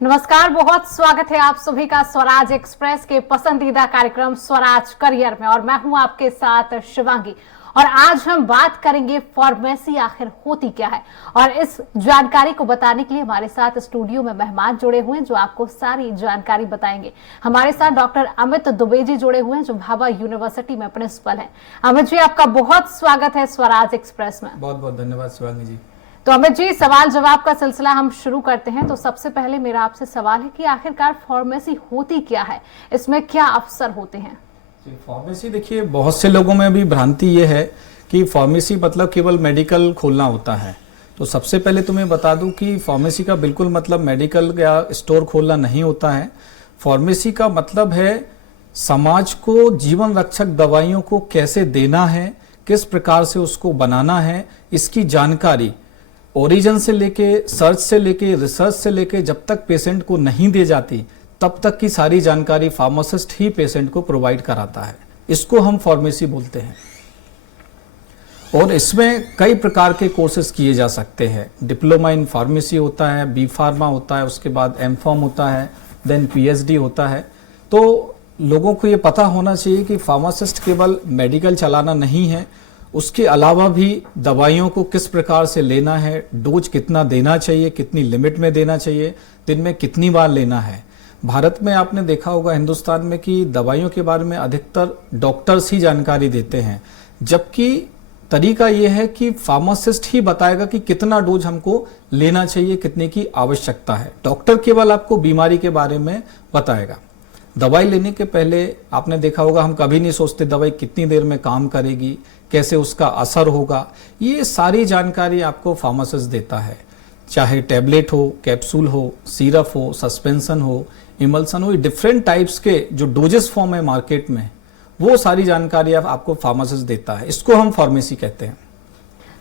नमस्कार, बहुत स्वागत है आप सभी का स्वराज एक्सप्रेस के पसंदीदा कार्यक्रम स्वराज करियर में। और मैं हूं आपके साथ शिवांगी। और आज हम बात करेंगे फार्मेसी आखिर होती क्या है। और इस जानकारी को बताने के लिए हमारे साथ स्टूडियो में मेहमान जुड़े हुए हैं जो आपको सारी जानकारी बताएंगे। हमारे साथ डॉक्टर अमित दुबे जी जुड़े हुए हैं जो भाभा यूनिवर्सिटी में प्रिंसिपल हैं। अमित जी, आपका बहुत स्वागत है स्वराज एक्सप्रेस में। बहुत बहुत धन्यवाद शिवांगी जी। तो अमित जी, सवाल जवाब का सिलसिला हम शुरू करते हैं। तो सबसे पहले मेरा आपसे सवाल है कि आखिरकार फार्मेसी होती क्या है, इसमें क्या अवसर होते हैं? फार्मेसी देखिए, बहुत से लोगों में भी भ्रांति ये है कि फार्मेसी मतलब केवल मेडिकल खोलना होता है। तो सबसे पहले तुम्हें बता दूं कि फार्मेसी का बिल्कुल मतलब मेडिकल या स्टोर खोलना नहीं होता है। फार्मेसी का मतलब है समाज को जीवन रक्षक दवाइयों को कैसे देना है, किस प्रकार से उसको बनाना है, इसकी जानकारी ओरिजिन से लेके, सर्च से लेके, रिसर्च से लेके जब तक पेशेंट को नहीं दी जाती तब तक की सारी जानकारी फार्मासिस्ट ही पेशेंट को प्रोवाइड कराता है। इसको हम फार्मेसी बोलते हैं। और इसमें कई प्रकार के कोर्सेज किए जा सकते हैं। डिप्लोमा इन फार्मेसी होता है, बी फार्मा होता है, उसके बाद एम फार्म होता है, देन पीएचडी होता है। तो लोगों को ये पता होना चाहिए कि फार्मासिस्ट केवल मेडिकल चलाना नहीं है, उसके अलावा भी दवाइयों को किस प्रकार से लेना है, डोज कितना देना चाहिए, कितनी लिमिट में देना चाहिए, दिन में कितनी बार लेना है। भारत में आपने देखा होगा, हिंदुस्तान में, कि दवाइयों के बारे में अधिकतर डॉक्टर्स ही जानकारी देते हैं, जबकि तरीका यह है कि फार्मासिस्ट ही बताएगा कि कितना डोज हमको लेना चाहिए, कितने की आवश्यकता है। डॉक्टर केवल आपको बीमारी के बारे में बताएगा। दवाई लेने के पहले आपने देखा होगा, हम कभी नहीं सोचते दवाई कितनी देर में काम करेगी, कैसे उसका असर होगा। ये सारी जानकारी आपको फार्मासिस्ट देता है। चाहे टैबलेट हो, कैप्सूल हो, सिरप हो, सस्पेंशन हो, इमल्सन हो, डिफरेंट टाइप्स के जो डोजेस फॉर्म है मार्केट में, वो सारी जानकारी आपको फार्मासिस्ट देता है। इसको हम फार्मेसी कहते हैं।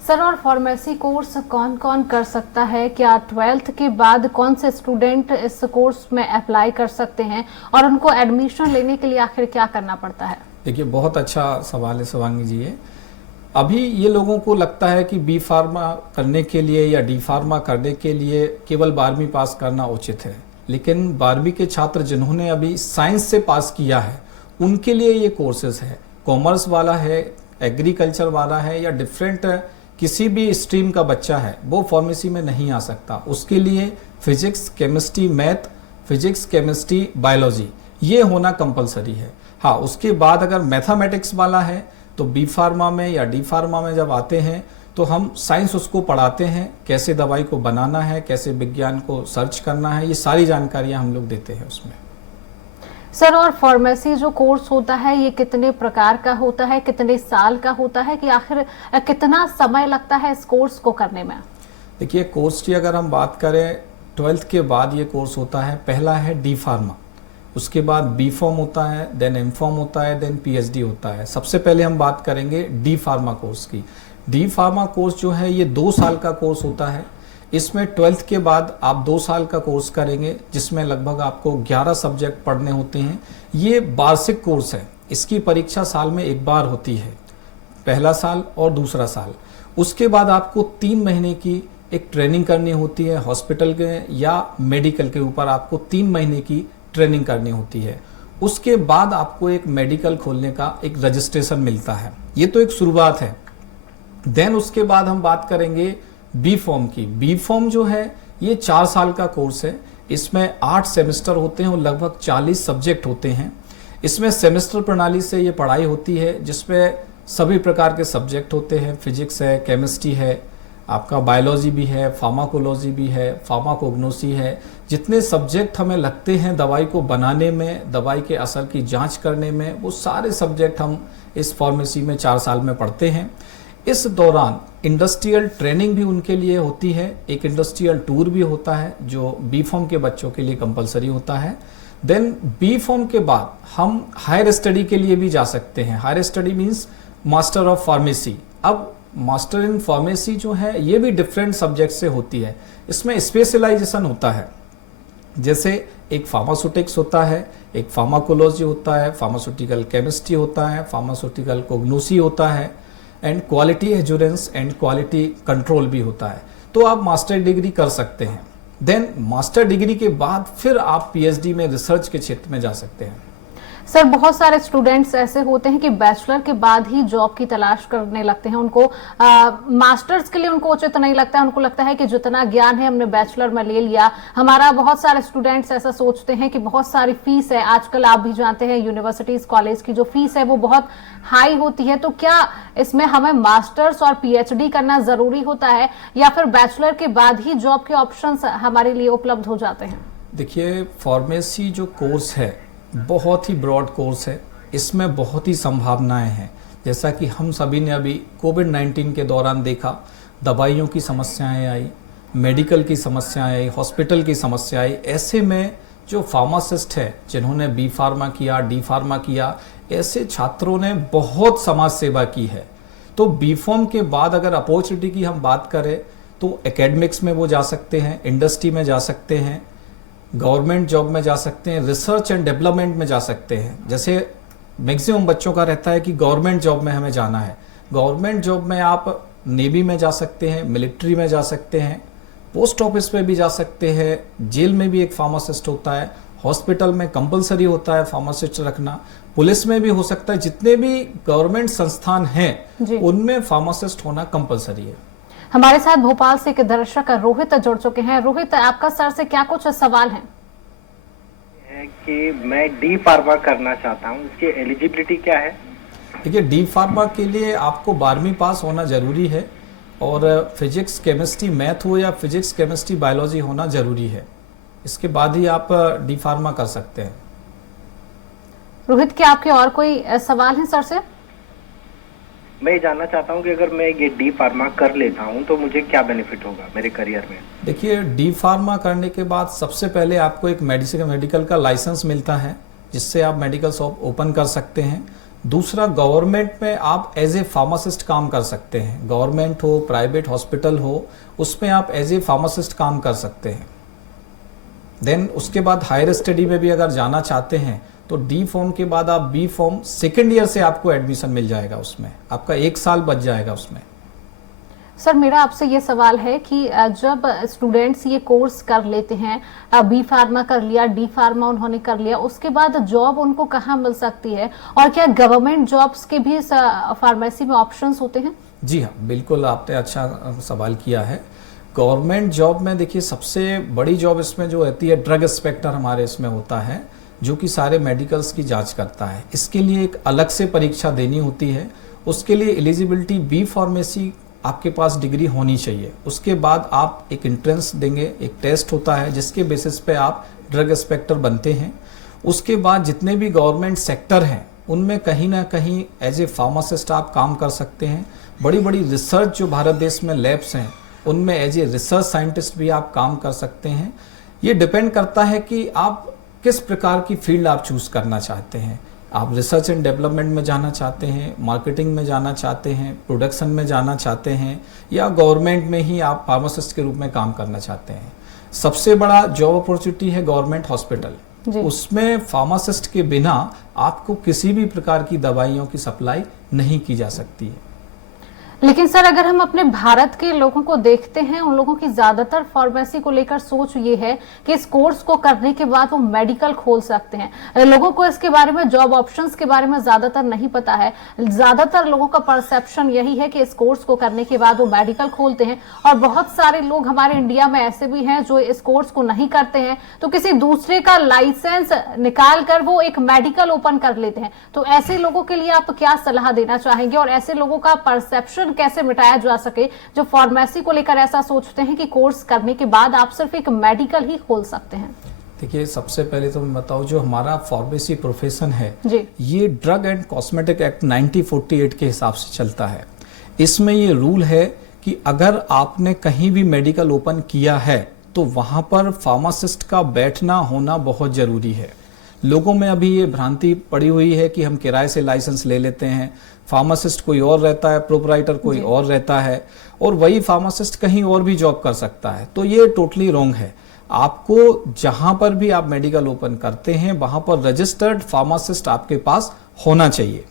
सर, और फार्मेसी कोर्स कौन कौन कर सकता है? क्या 12th के बाद कौन से स्टूडेंट इस कोर्स में अप्लाई कर सकते हैं और उनको एडमिशन लेने के लिए आखिर क्या करना पड़ता है? देखिए, बहुत अच्छा सवाल है शिवांगी जी। ये अभी ये लोगों को लगता है कि बी फार्मा करने के लिए या डी फार्मा करने के लिए केवल 12वीं पास करना उचित है, लेकिन 12वीं के छात्र जिन्होंने अभी साइंस से पास किया है उनके लिए ये कोर्सेज है। कॉमर्स वाला है, एग्रीकल्चर वाला है, या डिफरेंट किसी भी स्ट्रीम का बच्चा है, वो फार्मेसी में नहीं आ सकता। उसके लिए physics, chemistry, math, physics, chemistry, biology ये होना कंपलसरी है। हाँ, उसके बाद अगर मैथमेटिक्स वाला है तो बी फार्मा में या डी फार्मा में जब आते हैं तो हम साइंस उसको पढ़ाते हैं, कैसे दवाई को बनाना है, कैसे विज्ञान को सर्च करना है, ये सारी जानकारियां हम लोग देते हैं उसमें। सर, और फार्मेसी जो कोर्स होता है ये कितने प्रकार का होता है, कितने साल का होता है, कि आखिर कितना समय लगता है इस कोर्स को करने में? देखिए, कोर्स की अगर हम बात करें, 12th के बाद ये कोर्स होता है। पहला है डी फार्मा, उसके बाद बी फॉर्म होता है, देन एम फॉर्म होता है, देन पीएचडी होता है। सबसे पहले हम बात करेंगे डी फार्मा कोर्स की। डी फार्मा कोर्स जो है ये 2 साल का कोर्स होता है। इसमें 12th के बाद आप 2 साल का कोर्स करेंगे, जिसमें लगभग आपको 11 सब्जेक्ट पढ़ने होते हैं। ये वार्षिक कोर्स है, इसकी परीक्षा साल में एक बार होती है, पहला साल और दूसरा साल। उसके बाद आपको 3 महीने की एक ट्रेनिंग करनी होती है, हॉस्पिटल के या मेडिकल के ऊपर आपको 3 महीने की ट्रेनिंग करनी होती है। उसके बाद आपको एक मेडिकल खोलने का एक रजिस्ट्रेशन मिलता है। ये तो एक शुरुआत है। देन उसके बाद हम बात करेंगे बी फॉर्म की। बी फॉर्म जो है ये 4 साल का कोर्स है। इसमें 8 सेमेस्टर होते हैं और लगभग 40 सब्जेक्ट होते हैं। इसमें सेमेस्टर प्रणाली से ये पढ़ाई होती है, जिसमें सभी प्रकार के सब्जेक्ट होते हैं। फिजिक्स है, केमिस्ट्री है, आपका बायोलॉजी भी है, फार्माकोलॉजी भी है, फार्माकोग्नोसी है। जितने सब्जेक्ट हमें लगते हैं दवाई को बनाने में, दवाई के असर की जांच करने में, वो सारे सब्जेक्ट हम इस फार्मेसी में 4 साल में पढ़ते हैं। इस दौरान इंडस्ट्रियल ट्रेनिंग भी उनके लिए होती है। एक इंडस्ट्रियल टूर भी होता है जो बी फॉर्म के बच्चों के लिए कंपलसरी होता है। देन बी फॉर्म के बाद हम हायर स्टडी के लिए भी जा सकते हैं। Higher study means master of pharmacy. अब मास्टर इन फार्मेसी जो है ये भी डिफरेंट सब्जेक्ट से होती है। इसमें स्पेशलाइजेशन होता है, जैसे एक फार्मास्यूटिक्स होता है, एक फार्माकोलॉजी होता है, फार्मास्यूटिकल केमिस्ट्री होता है, फार्मास्यूटिकल कोग्नोसी होता है, and quality assurance and quality control भी होता है। तो आप मास्टर डिग्री कर सकते हैं। देन मास्टर डिग्री के बाद फिर आप पीएचडी में रिसर्च के क्षेत्र में जा सकते हैं। सर, बहुत सारे स्टूडेंट्स ऐसे होते हैं कि बैचलर के बाद ही जॉब की तलाश करने लगते हैं। उनको मास्टर्स के लिए उनको उचित नहीं लगता है। उनको लगता है कि जितना ज्ञान है हमने बैचलर में ले लिया। हमारा बहुत सारे स्टूडेंट्स ऐसा सोचते हैं कि बहुत सारी फीस है। आजकल आप भी जानते हैं यूनिवर्सिटीज कॉलेज की जो फीस है वो बहुत हाई होती है। तो क्या इसमें हमें मास्टर्स और पीएचडी करना जरूरी होता है या फिर बैचलर के बाद ही जॉब के ऑप्शंस हमारे लिए उपलब्ध हो जाते हैं? देखिए, फार्मेसी जो कोर्स है बहुत ही ब्रॉड कोर्स है। इसमें बहुत ही संभावनाएं हैं। जैसा कि हम सभी ने अभी कोविड-19 के दौरान देखा, दवाइयों की समस्याएं आई, मेडिकल की समस्याएं आई, हॉस्पिटल की समस्या आई। ऐसे में जो फार्मासिस्ट है जिन्होंने बी फार्मा किया, डी फार्मा किया, ऐसे छात्रों ने बहुत समाज सेवा की है। तो बी फॉर्म के बाद अगर अपॉर्चुनिटी की हम बात करें तो एकेडमिक्स में वो जा सकते हैं, इंडस्ट्री में जा सकते हैं, गवर्नमेंट जॉब में जा सकते हैं, रिसर्च एंड डेवलपमेंट में जा सकते हैं। जैसे मैक्सिमम बच्चों का रहता है कि गवर्नमेंट जॉब में हमें जाना है। गवर्नमेंट जॉब में आप नेवी में जा सकते हैं, मिलिट्री में जा सकते हैं, पोस्ट ऑफिस में भी जा सकते हैं, जेल में भी एक फार्मासिस्ट होता है, हॉस्पिटल में कंपलसरी होता है फार्मासिस्ट रखना, पुलिस में भी हो सकता है। जितने भी गवर्नमेंट संस्थान हैं उनमें फार्मासिस्ट होना कंपलसरी है। हमारे साथ भोपाल से एक दर्शक रोहित जुड़ चुके हैं। रोहित, आपका सर से क्या कुछ सवाल है? कि मैं डी फार्मा करना चाहता हूँ, इसकी एलिजिबिलिटी क्या है? देखिए, डी फार्मा के लिए आपको 12वीं पास होना जरूरी है और फिजिक्स केमिस्ट्री मैथ हो या फिजिक्स केमिस्ट्री बायोलॉजी होना जरूरी है। इसके बाद ही आप डी फार्मा कर सकते हैं। रोहित, क्या आपके और कोई सवाल है सर से? मैं ये जानना चाहता हूँ कि अगर मैं ये डी फार्मा कर लेता हूँ तो मुझे क्या बेनिफिट होगा मेरे करियर में? देखिए, डी फार्मा करने के बाद सबसे पहले आपको एक मेडिकल का लाइसेंस मिलता है जिससे आप मेडिकल शॉप ओपन कर सकते हैं। दूसरा, गवर्नमेंट में आप एज ए फार्मासिस्ट काम कर सकते हैं। गवर्नमेंट हो, प्राइवेट हॉस्पिटल हो, उसमें आप एज ए फार्मासिस्ट काम कर सकते हैं। देन उसके बाद हायर स्टडी में भी अगर जाना चाहते हैं तो डी फॉर्म के बाद आप बी फॉर्म सेकेंड ईयर से आपको एडमिशन मिल जाएगा। उसमें आपका 1 साल बच जाएगा उसमें। सर, मेरा आपसे ये सवाल है कि जब स्टूडेंट्स ये कोर्स कर लेते हैं, बी फार्मा कर लिया, डी फार्मा उन्होंने कर लिया, उसके बाद जॉब उनको कहाँ मिल सकती है और क्या गवर्नमेंट जॉब्स के भी फार्मेसी में ऑप्शंस होते हैं? जी हाँ, बिल्कुल आपने अच्छा सवाल किया है। गवर्नमेंट जॉब में देखिए, सबसे बड़ी जॉब इसमें जो रहती है, ड्रग इंस्पेक्टर हमारे इसमें होता है जो कि सारे मेडिकल्स की जांच करता है। इसके लिए एक अलग से परीक्षा देनी होती है। उसके लिए एलिजिबिलिटी बी फार्मेसी आपके पास डिग्री होनी चाहिए। उसके बाद आप एक एंट्रेंस देंगे, एक टेस्ट होता है जिसके बेसिस पे आप ड्रग इंस्पेक्टर बनते हैं। उसके बाद जितने भी गवर्नमेंट सेक्टर हैं उनमें कहीं ना कहीं एज ए फार्मासिस्ट आप काम कर सकते हैं। बड़ी बड़ी रिसर्च जो भारत देश में लैब्स हैं उनमें एज ए रिसर्च साइंटिस्ट भी आप काम कर सकते हैं। ये डिपेंड करता है कि आप किस प्रकार की फील्ड आप चूज करना चाहते हैं। आप रिसर्च एंड डेवलपमेंट में जाना चाहते हैं, मार्केटिंग में जाना चाहते हैं, प्रोडक्शन में जाना चाहते हैं, या गवर्नमेंट में ही आप फार्मासिस्ट के रूप में काम करना चाहते हैं। सबसे बड़ा जॉब अपॉर्चुनिटी है गवर्नमेंट हॉस्पिटल। उसमें फार्मासिस्ट के बिना आपको किसी भी प्रकार की दवाइयों की सप्लाई नहीं की जा सकती है। लेकिन सर, अगर हम अपने भारत के लोगों को देखते हैं, उन लोगों की ज्यादातर फार्मेसी को लेकर सोच ये है कि इस कोर्स को करने के बाद वो मेडिकल खोल सकते हैं। लोगों को इसके बारे में, जॉब ऑप्शंस के बारे में ज्यादातर नहीं पता है। ज्यादातर लोगों का परसेप्शन यही है कि इस कोर्स को करने के बाद वो मेडिकल खोलते हैं। और बहुत सारे लोग हमारे इंडिया में ऐसे भी हैं जो इस कोर्स को नहीं करते हैं तो किसी दूसरे का लाइसेंस निकाल कर वो एक मेडिकल ओपन कर लेते हैं। तो ऐसे लोगों के लिए आप क्या सलाह देना चाहेंगे और ऐसे लोगों का परसेप्शन कैसे मिटाया जा सके जो फार्मेसी को लेकर ऐसा सोचते हैं कि कोर्स करने के बाद आप सिर्फ एक मेडिकल ही खोल सकते हैं? देखिए, सबसे पहले तो मैं बताऊं, जो हमारा फार्मेसी प्रोफेशन है ये ड्रग एंड कॉस्मेटिक एक्ट 1948 के हिसाब से चलता है। इसमें ये रूल है कि अगर आपने कहीं भी मेडिकल ओपन किया है तो वहां पर फार्मासिस्ट का बैठना होना बहुत जरूरी है। लोगों में अभी ये भ्रांति पड़ी हुई है कि हम किराए से लाइसेंस ले लेते हैं, फार्मासिस्ट कोई और रहता है, प्रोपराइटर कोई और रहता है और वही फार्मासिस्ट कहीं और भी जॉब कर सकता है। तो ये टोटली रॉन्ग है। आपको जहां पर भी आप मेडिकल ओपन करते हैं वहां पर रजिस्टर्ड फार्मासिस्ट आपके पास होना चाहिए।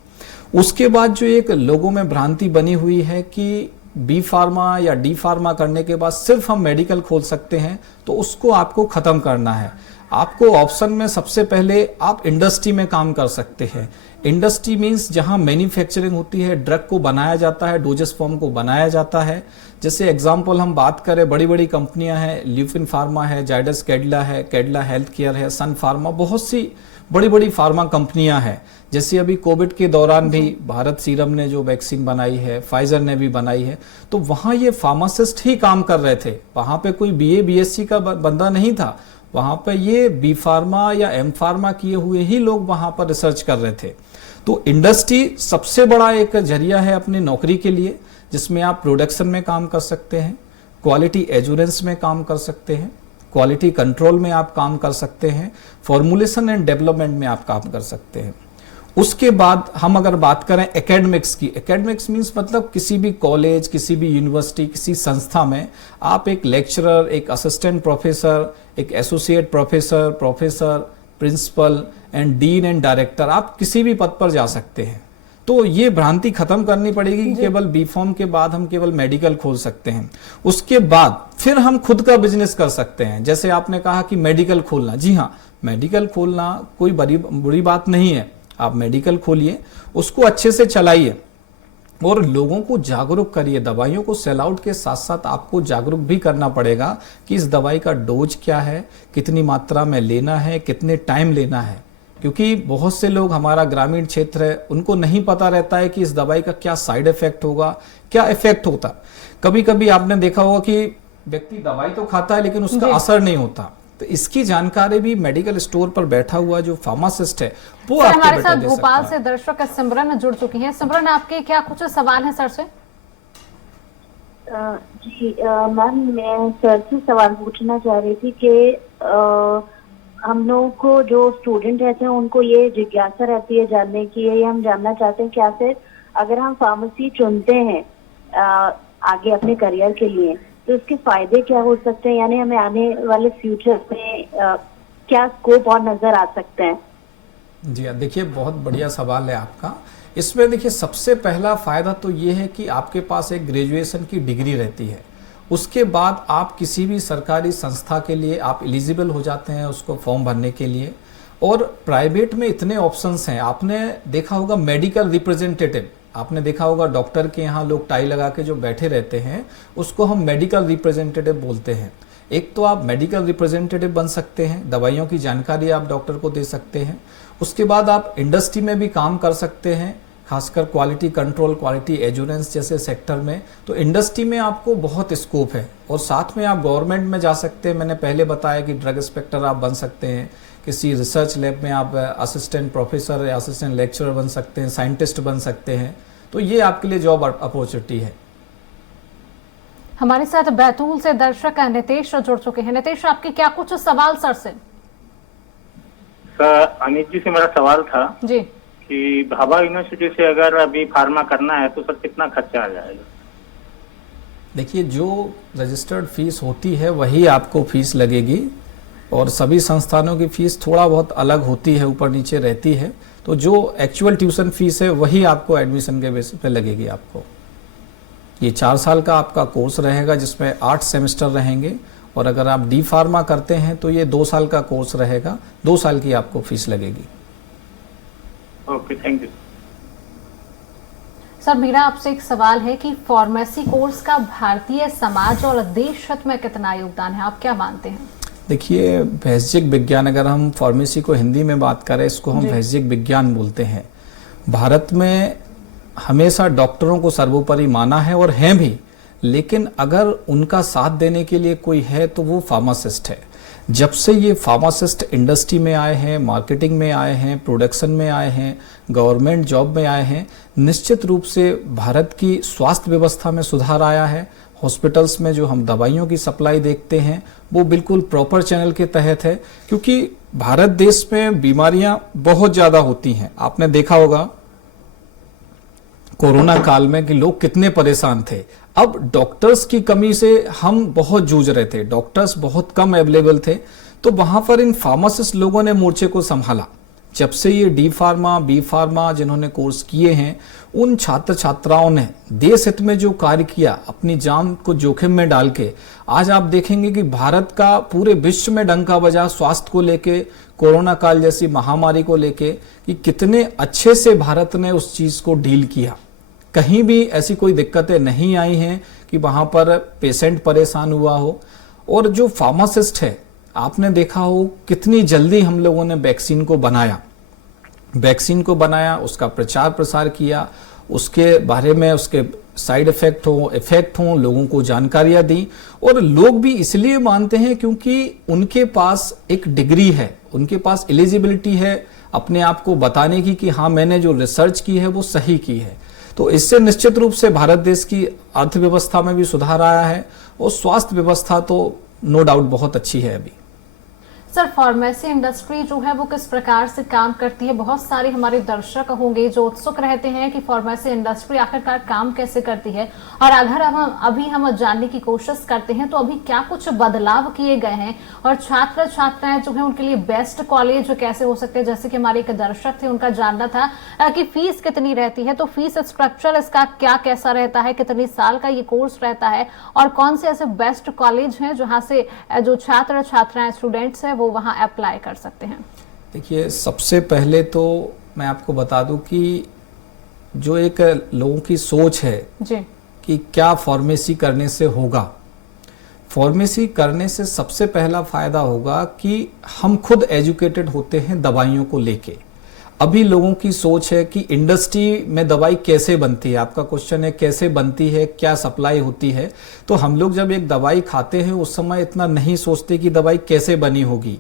उसके बाद जो एक लोगों में भ्रांति बनी हुई है कि बी फार्मा या डी फार्मा करने के बाद सिर्फ हम मेडिकल खोल सकते हैं, तो उसको आपको खत्म करना है। आपको ऑप्शन में सबसे पहले आप इंडस्ट्री में काम कर सकते हैं। इंडस्ट्री मींस जहां मैन्युफैक्चरिंग होती है, ड्रग को बनाया जाता है, डोजेस फॉर्म को बनाया जाता है। जैसे एग्जांपल हम बात करें, बड़ी बड़ी कंपनियां हैं, ल्यूफिन फार्मा है, जाइडस कैडिला है, कैडिला हेल्थ केयर है, सन फार्मा, बहुत सी बड़ी बड़ी फार्मा कंपनियां हैं। जैसे अभी कोविड के दौरान भी भारत सीरम ने जो वैक्सीन बनाई है, फाइजर ने भी बनाई है, तो वहां ये फार्मासिस्ट ही काम कर रहे थे। वहां पे कोई बीए बीएससी का बंदा नहीं था, वहां पे ये बी फार्मा या एम फार्मा किए हुए ही लोग वहां पर रिसर्च कर रहे थे। तो इंडस्ट्री सबसे बड़ा एक जरिया है अपनी नौकरी के लिए, जिसमें आप प्रोडक्शन में काम कर सकते हैं, क्वालिटी एश्योरेंस में काम कर सकते हैं, क्वालिटी कंट्रोल में आप काम कर सकते हैं, फॉर्मुलेशन एंड डेवलपमेंट में आप काम कर सकते हैं। उसके बाद हम अगर बात करें एकेडमिक्स की, एकेडमिक्स मींस मतलब किसी भी कॉलेज, किसी भी यूनिवर्सिटी, किसी संस्था में आप एक लेक्चरर, एक असिस्टेंट प्रोफेसर, एक associate professor, professor, principal and dean and director, आप किसी भी पद पर जा सकते हैं। तो ये भ्रांति खत्म करनी पड़ेगी कि केवल बी फॉर्म के बाद हम केवल मेडिकल खोल सकते हैं। उसके बाद फिर हम खुद का बिजनेस कर सकते हैं। जैसे आपने कहा कि मेडिकल खोलना, जी हाँ, मेडिकल खोलना कोई बुरी बात नहीं है। आप मेडिकल खोलिए, उसको अच्छे से चलाइए और लोगों को जागरूक करिए। दवाइयों को सेल आउट के साथ साथ आपको जागरूक भी करना पड़ेगा कि इस दवाई का डोज क्या है, कितनी मात्रा में लेना है, कितने टाइम लेना है। क्योंकि बहुत से लोग, हमारा ग्रामीण क्षेत्र है, उनको नहीं पता रहता है कि इस दवाई का क्या साइड इफेक्ट होगा, क्या इफेक्ट होता। कभी कभी आपने देखा होगा कि व्यक्ति दवाई तो खाता है लेकिन उसका असर नहीं होता। तो इसकी जानकारी भी मेडिकल स्टोर पर बैठा हुआ जो फार्मासिस्ट है वो आपको हमारे साथ दे सकता भोपाल है। से दर्शक सिमरन जुड़ चुकी हैं। सिमरन, आपके क्या कुछ सवाल हैं सर से? जी मैम, मैं सर से सवाल पूछना चाह रही थी कि हम लोगों को जो स्टूडेंट रहते हैं उनको ये जिज्ञासा रहती है जानने की, ये हम जानना चाहते हैं क्या सर, अगर हम फार्मेसी चुनते हैं आगे अपने करियर के लिए, तो इसके फायदे क्या हो सकते हैं, यानी हमें आने वाले फ्यूचर में क्या स्कोप और नजर आ सकते हैं? जी देखिए, बहुत बढ़िया सवाल है आपका। इसमें देखिए, सबसे पहला फायदा तो ये है कि आपके पास एक ग्रेजुएशन की डिग्री रहती है। उसके बाद आप किसी भी सरकारी संस्था के लिए आप एलिजिबल हो जाते हैं उसको फॉर्म भरने के लिए। और प्राइवेट में इतने ऑप्शंस हैं। आपने देखा होगा मेडिकल रिप्रेजेंटेटिव, आपने देखा होगा डॉक्टर के यहाँ लोग टाई लगा के जो बैठे रहते हैं उसको हम मेडिकल रिप्रेजेंटेटिव बोलते हैं। एक तो आप मेडिकल रिप्रेजेंटेटिव बन सकते हैं, दवाइयों की जानकारी आप डॉक्टर को दे सकते हैं। उसके बाद आप इंडस्ट्री में भी काम कर सकते हैं, खासकर क्वालिटी कंट्रोल, क्वालिटी एश्योरेंस जैसे सेक्टर में। तो इंडस्ट्री में आपको बहुत स्कोप है। और साथ में आप गवर्नमेंट में जा सकते हैं। मैंने पहले बताया कि ड्रग इंस्पेक्टर आप बन सकते हैं, किसी रिसर्च लैब में आप असिस्टेंट प्रोफेसर या असिस्टेंट लेक्चरर बन सकते हैं, साइंटिस्ट बन सकते हैं। तो ये आपके लिए जॉब अपॉर्चुनिटी है। हमारे साथ बैतूल से दर्शक नितेश जुड़ चुके हैं। नितेश, आपके क्या कुछ सवाल सर से? सर, अमित जी से मेरा सवाल था जी कि भाभा यूनिवर्सिटी से अगर अभी फार्मा करना है तो सर कितना खर्चा आ जाएगा? देखिए, जो रजिस्टर्ड फीस होती है वही आपको फीस लगेगी और सभी संस्थानों की फीस थोड़ा बहुत अलग होती है, ऊपर नीचे रहती है। तो जो एक्चुअल ट्यूशन फीस है वही आपको एडमिशन के बेसिस पे लगेगी। आपको ये 4 साल का आपका कोर्स रहेगा जिसमें 8 सेमेस्टर रहेंगे। और अगर आप डी फार्मा करते हैं तो ये 2 साल का कोर्स रहेगा, 2 साल की आपको फीस लगेगी। Okay, thank you. सर, मेरा आपसे एक सवाल है कि फार्मेसी कोर्स का भारतीय समाज और देश हित में कितना योगदान है, आप क्या मानते हैं? देखिए, वैश्विक विज्ञान, अगर हम फार्मेसी को हिंदी में बात करें, इसको हम वैश्विक विज्ञान बोलते हैं। भारत में हमेशा डॉक्टरों को सर्वोपरि माना है और हैं भी, लेकिन अगर उनका साथ देने के लिए कोई है तो वो फार्मासिस्ट है। जब से ये फार्मासिस्ट इंडस्ट्री में आए हैं, मार्केटिंग में आए हैं, प्रोडक्शन में आए हैं, गवर्नमेंट जॉब में आए हैं, निश्चित रूप से भारत की स्वास्थ्य व्यवस्था में सुधार आया है। हॉस्पिटल्स में जो हम दवाइयों की सप्लाई देखते हैं वो बिल्कुल प्रॉपर चैनल के तहत है, क्योंकि भारत देश में बीमारियां बहुत ज़्यादा होती हैं। आपने देखा होगा कोरोना काल में कि लोग कितने परेशान थे। अब डॉक्टर्स की कमी से हम बहुत जूझ रहे थे, डॉक्टर्स बहुत कम अवेलेबल थे। तो वहां पर इन फार्मासिस्ट लोगों ने मोर्चे को संभाला। जब से ये डी फार्मा, बी फार्मा जिन्होंने कोर्स किए हैं, उन छात्र छात्राओं ने देश हित में जो कार्य किया, अपनी जान को जोखिम में डाल के, आज आप देखेंगे कि भारत का पूरे विश्व में डंका बजा स्वास्थ्य को लेके, कोरोना काल जैसी महामारी को लेके, कि कितने अच्छे से भारत ने उस चीज को डील किया। कहीं भी ऐसी कोई दिक्कतें नहीं आई हैं कि वहां पर पेशेंट परेशान हुआ हो। और जो फार्मासिस्ट है, आपने देखा हो कितनी जल्दी हम लोगों ने वैक्सीन को बनाया, उसका प्रचार प्रसार किया, उसके बारे में उसके साइड इफेक्ट हो लोगों को जानकारियां दी। और लोग भी इसलिए मानते हैं क्योंकि उनके पास एक डिग्री है, उनके पास एलिजिबिलिटी है अपने आप को बताने की कि हाँ, मैंने जो रिसर्च की है वो सही की है। तो इससे निश्चित रूप से भारत देश की अर्थव्यवस्था में भी सुधार आया है और स्वास्थ्य व्यवस्था तो नो डाउट बहुत अच्छी है अभी। सर, फार्मेसी इंडस्ट्री जो है वो किस प्रकार से काम करती है? बहुत सारे हमारे दर्शक होंगे जो उत्सुक रहते हैं कि फार्मेसी इंडस्ट्री आखिरकार काम कैसे करती है, और अगर हम जानने की कोशिश करते हैं तो अभी क्या कुछ बदलाव किए गए हैं, और छात्र छात्राएं जो है उनके लिए बेस्ट कॉलेज कैसे हो सकते हैं? जैसे कि हमारे एक दर्शक थे, उनका जानना था कि फीस कितनी रहती है, तो फीस स्ट्रक्चर इसका क्या कैसा रहता है, कितने साल का ये कोर्स रहता है, और कौन से ऐसे बेस्ट कॉलेज हैं जहां से जो छात्र छात्राएं स्टूडेंट्स हैं वो वहां अप्लाई कर सकते हैं? देखिए, सबसे पहले तो मैं आपको बता दूं कि जो एक लोगों की सोच है जी कि क्या फार्मेसी करने से होगा, फार्मेसी करने से सबसे पहला फायदा होगा कि हम खुद एजुकेटेड होते हैं दवाइयों को लेके। अभी लोगों की सोच है कि इंडस्ट्री में दवाई कैसे बनती है, आपका क्वेश्चन है कैसे बनती है, क्या सप्लाई होती है। तो हम लोग जब एक दवाई खाते हैं उस समय इतना नहीं सोचते कि दवाई कैसे बनी होगी।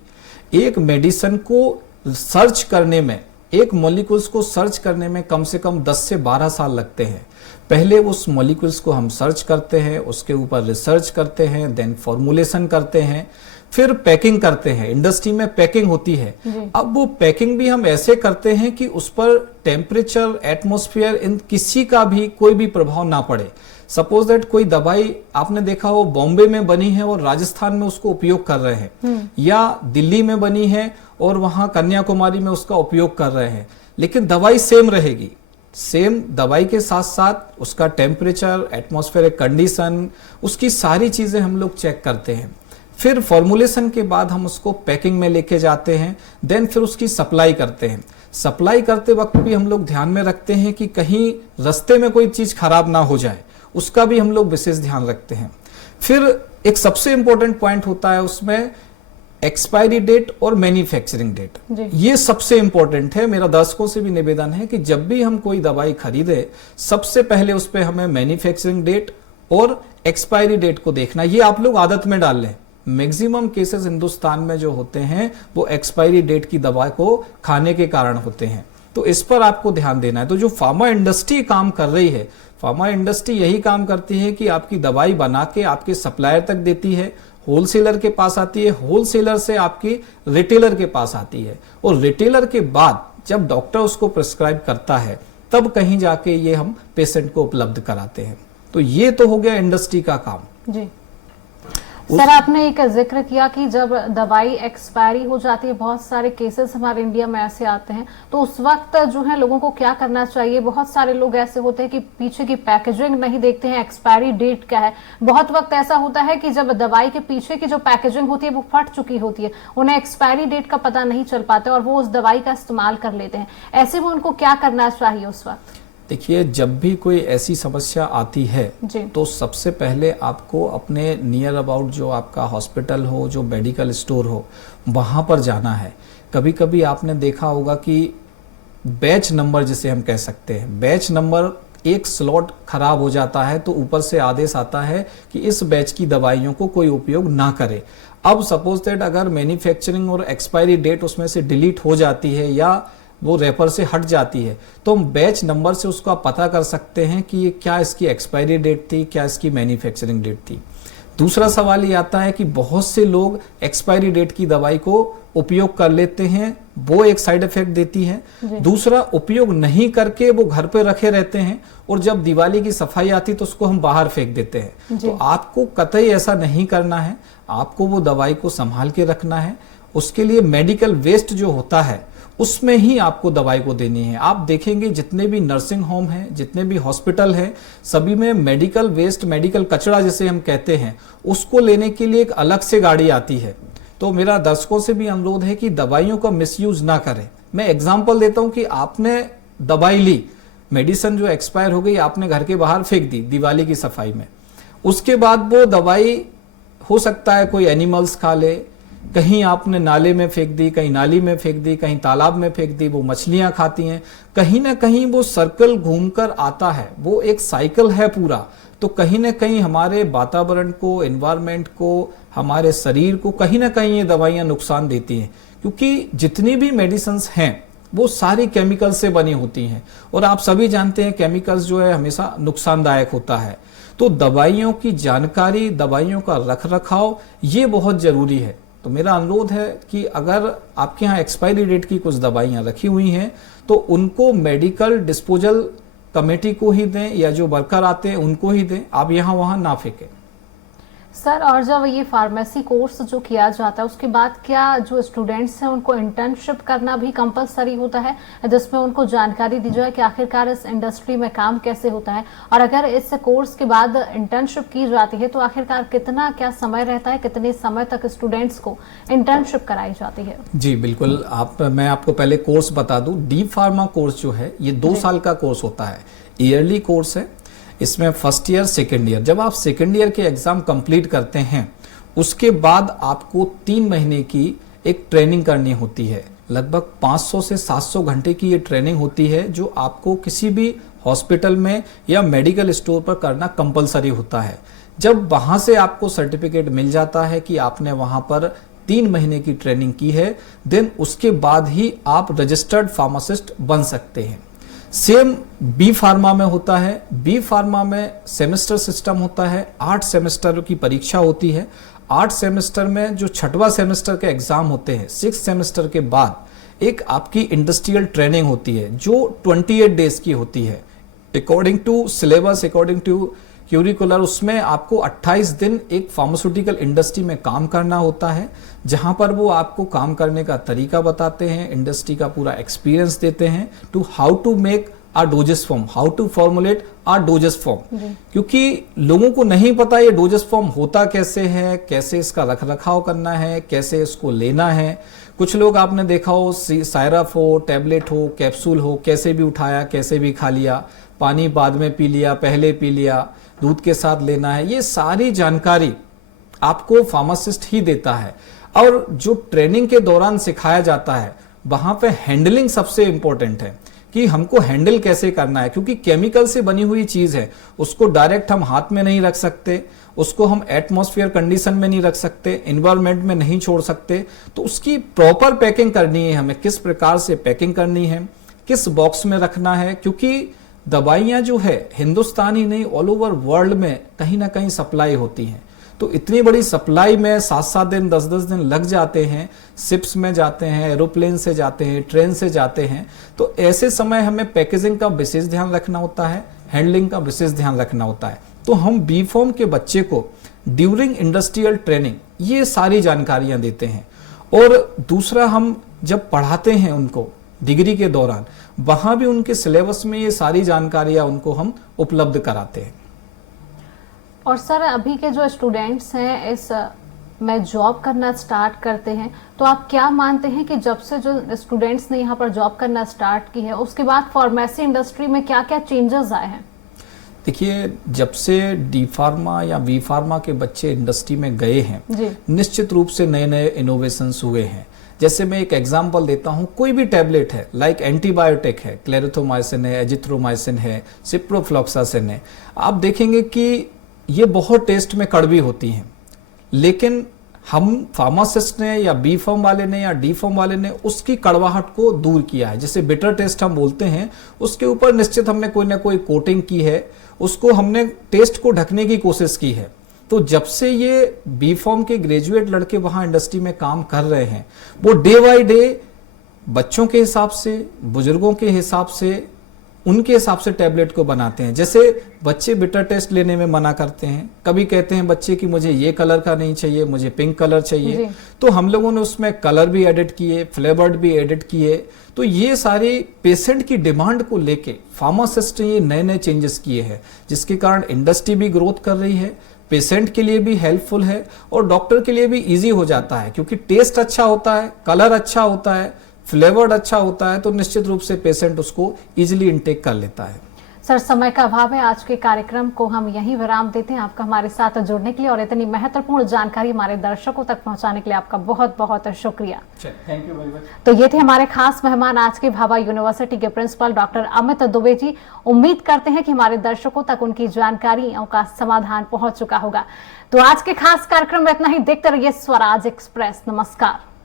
एक मेडिसिन को सर्च करने में, एक मॉलिक्यूल्स को सर्च करने में कम से कम 10 से 12 साल लगते हैं। पहले उस मॉलिक्यूल्स को हम सर्च करते हैं, उसके ऊपर रिसर्च करते हैं, देन फॉर्मुलेशन करते हैं, फिर पैकिंग करते हैं। इंडस्ट्री में पैकिंग होती है। अब वो पैकिंग भी हम ऐसे करते हैं कि उस पर टेम्परेचर, एटमॉस्फेयर, इन किसी का भी कोई भी प्रभाव ना पड़े। सपोज दैट कोई दवाई आपने देखा हो बॉम्बे में बनी है और राजस्थान में उसको उपयोग कर रहे हैं, या दिल्ली में बनी है और वहां कन्याकुमारी में उसका उपयोग कर रहे हैं, लेकिन दवाई सेम रहेगी। सेम दवाई के साथ साथ उसका टेम्परेचर, एटमॉस्फेरिक कंडीशन, उसकी सारी चीजें हम लोग चेक करते हैं। फिर फॉर्मुलेशन के बाद हम उसको पैकिंग में लेके जाते हैं, देन फिर उसकी सप्लाई करते हैं। सप्लाई करते वक्त भी हम लोग ध्यान में रखते हैं कि कहीं रास्ते में कोई चीज खराब ना हो जाए, उसका भी हम लोग विशेष ध्यान रखते हैं। फिर एक सबसे इंपॉर्टेंट पॉइंट होता है उसमें एक्सपायरी डेट और मैन्युफैक्चरिंग डेट। ये सबसे इंपॉर्टेंट है। मेरा दर्शकों से भी निवेदन है कि जब भी हम कोई दवाई खरीदे, सबसे पहले उस पर हमें मैन्युफैक्चरिंग डेट और एक्सपायरी डेट को देखना, ये आप लोग आदत में डाल लें। मैक्सिमम केसेस हिंदुस्तान में जो होते हैं वो एक्सपायरी डेट की दवा को खाने के कारण होते हैं, तो इस पर आपको ध्यान देना है। तो जो फार्मा इंडस्ट्री काम कर रही है, फार्मा इंडस्ट्री यही काम करती है कि आपकी दवाई बना के आपके सप्लायर तक देती है, होलसेलर के पास आती है, होलसेलर से आपकी रिटेलर के पास आती है, और रिटेलर के बाद जब डॉक्टर उसको प्रिस्क्राइब करता है तब कहीं जाके ये हम पेशेंट को उपलब्ध कराते हैं। तो ये तो हो गया इंडस्ट्री का काम। जी सर, आपने एक जिक्र किया कि जब दवाई एक्सपायरी हो जाती है, बहुत सारे केसेस हमारे इंडिया में ऐसे आते हैं, तो उस वक्त जो है लोगों को क्या करना चाहिए? बहुत सारे लोग ऐसे होते हैं कि पीछे की पैकेजिंग नहीं देखते हैं, एक्सपायरी डेट क्या है। बहुत वक्त ऐसा होता है कि जब दवाई के पीछे की जो पैकेजिंग होती है वो फट चुकी होती है, उन्हें एक्सपायरी डेट का पता नहीं चल पाता और वो उस दवाई का इस्तेमाल कर लेते हैं। ऐसे में उनको क्या करना चाहिए उस वक्त? देखिए, जब भी कोई ऐसी समस्या आती है तो सबसे पहले आपको अपने नियर अबाउट जो आपका हॉस्पिटल हो, जो मेडिकल स्टोर हो, वहाँ पर जाना है। कभी कभी आपने देखा होगा कि बैच नंबर जिसे हम कह सकते हैं, बैच नंबर एक स्लॉट खराब हो जाता है तो ऊपर से आदेश आता है कि इस बैच की दवाइयों को कोई उपयोग ना करे। अब सपोज दैट अगर मैन्युफैक्चरिंग और एक्सपायरी डेट उसमें से डिलीट हो जाती है या वो रैपर से हट जाती है, तो हम बैच नंबर से उसका पता कर सकते हैं कि ये क्या इसकी एक्सपायरी डेट थी, क्या इसकी मैन्युफैक्चरिंग डेट थी। दूसरा सवाल ये आता है कि बहुत से लोग एक्सपायरी डेट की दवाई को उपयोग कर लेते हैं, वो एक साइड इफेक्ट देती है। दूसरा, उपयोग नहीं करके वो घर पे रखे रहते हैं और जब दिवाली की सफाई आती तो उसको हम बाहर फेंक देते हैं। तो आपको कतई ऐसा नहीं करना है, आपको वो दवाई को संभाल के रखना है। उसके लिए मेडिकल वेस्ट जो होता है उसमें ही आपको दवाई को देनी है। आप देखेंगे जितने भी नर्सिंग होम हैं, जितने भी हॉस्पिटल हैं, सभी में मेडिकल वेस्ट, मेडिकल कचरा जिसे हम कहते हैं, उसको लेने के लिए एक अलग से गाड़ी आती है। तो मेरा दर्शकों से भी अनुरोध है कि दवाइयों का मिसयूज ना करें। मैं एग्जांपल देता हूं कि आपने दवाई ली, मेडिसिन जो एक्सपायर हो गई, आपने घर के बाहर फेंक दी दिवाली की सफाई में, उसके बाद वो दवाई हो सकता है कोई एनिमल्स खा ले, कहीं आपने नाले में फेंक दी, कहीं नाली में फेंक दी, कहीं तालाब में फेंक दी, वो मछलियां खाती हैं, कहीं ना कहीं वो सर्कल घूमकर आता है, वो एक साइकिल है पूरा। तो कहीं ना कहीं हमारे वातावरण को, एनवायरमेंट को, हमारे शरीर को कहीं ना कहीं ये दवाइयां नुकसान देती हैं, क्योंकि जितनी भी मेडिसिन्स हैं वो सारी केमिकल से बनी होती हैं, और आप सभी जानते हैं केमिकल्स जो है हमेशा नुकसानदायक होता है। तो दवाइयों की जानकारी, दवाइयों का रख रखाव ये बहुत जरूरी है। तो मेरा अनुरोध है कि अगर आपके यहाँ एक्सपायरी डेट की कुछ दवाइयाँ रखी हुई हैं तो उनको मेडिकल डिस्पोजल कमेटी को ही दें, या जो वर्कर आते हैं उनको ही दें, आप यहाँ वहाँ ना फेंकें। सर, और जब ये फार्मेसी कोर्स जो किया जाता है उसके बाद क्या जो स्टूडेंट्स हैं उनको इंटर्नशिप करना भी कंपलसरी होता है, जिसमें उनको जानकारी दी जाए कि आखिरकार इस इंडस्ट्री में काम कैसे होता है, और अगर इस कोर्स के बाद इंटर्नशिप की जाती है तो आखिरकार कितना क्या समय रहता है, कितने समय तक स्टूडेंट्स को इंटर्नशिप कराई जाती है? जी बिल्कुल, मैं आपको पहले कोर्स बता दूं। डी फार्मा कोर्स जो है ये 2 साल का कोर्स होता है, ईयरली कोर्स है। इसमें फर्स्ट ईयर, सेकेंड ईयर, जब आप सेकेंड ईयर के एग्जाम कंप्लीट करते हैं उसके बाद आपको 3 महीने की एक ट्रेनिंग करनी होती है। लगभग 500 से 700 घंटे की ये ट्रेनिंग होती है, जो आपको किसी भी हॉस्पिटल में या मेडिकल स्टोर पर करना कंपलसरी होता है। जब वहां से आपको सर्टिफिकेट मिल जाता है कि आपने वहां पर 3 महीने की ट्रेनिंग की है, देन उसके बाद ही आप रजिस्टर्ड फार्मासिस्ट बन सकते हैं। सेम बी फार्मा में होता है। बी फार्मा में सेमेस्टर सिस्टम होता है, 8 सेमेस्टर की परीक्षा होती है। 8 सेमेस्टर में जो 6वां सेमेस्टर के एग्जाम होते हैं, 6 सेमेस्टर के बाद एक आपकी इंडस्ट्रियल ट्रेनिंग होती है जो 28 डेज की होती है। According to syllabus, according to curricular, उसमें आपको 28 दिन एक फार्मास्यूटिकल इंडस्ट्री में काम करना होता है, जहां पर वो आपको काम करने का तरीका बताते हैं, इंडस्ट्री का पूरा एक्सपीरियंस देते हैं, to how to make a dosage form, how to formulate a dosage form. क्योंकि लोगों को नहीं पता ये डोजेस फॉर्म होता कैसे है, कैसे इसका रख रखाव करना है, कैसे इसको लेना है। कुछ लोग आपने देखा हो, सायरप हो, टैबलेट हो, कैप्सूल हो, कैसे भी उठाया, कैसे भी खा लिया, पानी बाद में पी लिया, पहले पी लिया, दूध के साथ लेना है, ये सारी जानकारी आपको फार्मासिस्ट ही देता है। और जो ट्रेनिंग के दौरान सिखाया जाता है वहां पे हैंडलिंग सबसे इंपॉर्टेंट है, कि हमको हैंडल कैसे करना है, क्योंकि केमिकल से बनी हुई चीज है, उसको डायरेक्ट हम हाथ में नहीं रख सकते, उसको हम एटमॉस्फेयर कंडीशन में नहीं रख सकते, एनवायरनमेंट में नहीं छोड़ सकते। तो उसकी प्रॉपर पैकिंग करनी है, हमें किस प्रकार से पैकिंग करनी है, किस बॉक्स में रखना है, क्योंकि दवाइयां जो है हिंदुस्तान ही नहीं ऑल ओवर वर्ल्ड में कहीं ना कहीं सप्लाई होती हैं। तो इतनी बड़ी सप्लाई में 7-7 दिन, 10-10 दिन लग जाते हैं, शिप्स में जाते हैं, एरोप्लेन से जाते हैं, ट्रेन से जाते हैं। तो ऐसे समय हमें पैकेजिंग का विशेष ध्यान रखना होता है, हैंडलिंग का विशेष ध्यान रखना होता है। तो हम बी फॉर्म के बच्चे को ड्यूरिंग इंडस्ट्रियल ट्रेनिंग ये सारी जानकारियां देते हैं। और दूसरा, हम जब पढ़ाते हैं उनको डिग्री के दौरान, वहां भी उनके सिलेबस में ये सारी जानकारियां उनको हम उपलब्ध कराते हैं। और सर, अभी के जो स्टूडेंट्स हैं इस में जॉब करना स्टार्ट करते हैं, तो आप क्या मानते हैं कि जब से जो स्टूडेंट्स ने यहाँ पर जॉब करना स्टार्ट की है उसके बाद फार्मेसी इंडस्ट्री में क्या क्या चेंजेस आए हैं? देखिए, जब से डी फार्मा या बी फार्मा के बच्चे इंडस्ट्री में गए हैं, निश्चित रूप से नए नए इनोवेशंस हुए हैं। जैसे मैं एक एग्जांपल देता हूं, कोई भी टैबलेट है, लाइक एंटीबायोटिक है, क्लेरिथोमाइसिन है, एजिथ्रोमाइसिन है, सिप्रोफ्लॉक्सासिन है, आप देखेंगे कि ये बहुत टेस्ट में कड़वी होती हैं, लेकिन हम फार्मासिस्ट ने या बी फॉर्म वाले ने या डी फॉर्म वाले ने उसकी कड़वाहट को दूर किया है। जैसे बिटर टेस्ट हम बोलते हैं, उसके ऊपर निश्चित हमने कोई ना कोई कोटिंग की है, उसको हमने टेस्ट को ढकने की कोशिश की है। तो जब से ये बी फॉर्म के ग्रेजुएट लड़के वहां इंडस्ट्री में काम कर रहे हैं, वो डे बाय डे बच्चों के हिसाब से, बुजुर्गों के हिसाब से उनके हिसाब से टैबलेट को बनाते हैं। जैसे बच्चे बिटर टेस्ट लेने में मना करते हैं, कभी कहते हैं बच्चे कि मुझे ये कलर का नहीं चाहिए, मुझे पिंक कलर चाहिए, तो हम लोगों ने उसमें कलर भी एडिट किए, फ्लेवर्ड भी एडिट किए। तो ये सारी पेशेंट की डिमांड को लेके फार्मासिस्ट ने ये नए नए चेंजेस किए हैं, जिसके कारण इंडस्ट्री भी ग्रोथ कर रही है, पेशेंट के लिए भी हेल्पफुल है और डॉक्टर के लिए भी इजी हो जाता है, क्योंकि टेस्ट अच्छा होता है, कलर अच्छा होता है, फ्लेवर्ड अच्छा होता है, तो निश्चित रूप से पेशेंट उसको इजीली इनटेक कर लेता है। सर, समय का अभाव है, आज के कार्यक्रम को हम यहीं विराम देते हैं। आपका हमारे साथ जुड़ने के लिए और इतनी महत्वपूर्ण जानकारी हमारे दर्शकों तक पहुंचाने के लिए आपका बहुत बहुत शुक्रिया। Thank you very much. तो ये थे हमारे खास मेहमान आज के भाभा यूनिवर्सिटी के प्रिंसिपल डॉक्टर अमित दुबे जी। उम्मीद करते हैं कि हमारे दर्शकों तक उनकी जानकारियों का समाधान पहुंच चुका होगा। तो आज के खास कार्यक्रम में इतना ही। देखते रहिए स्वराज एक्सप्रेस। नमस्कार।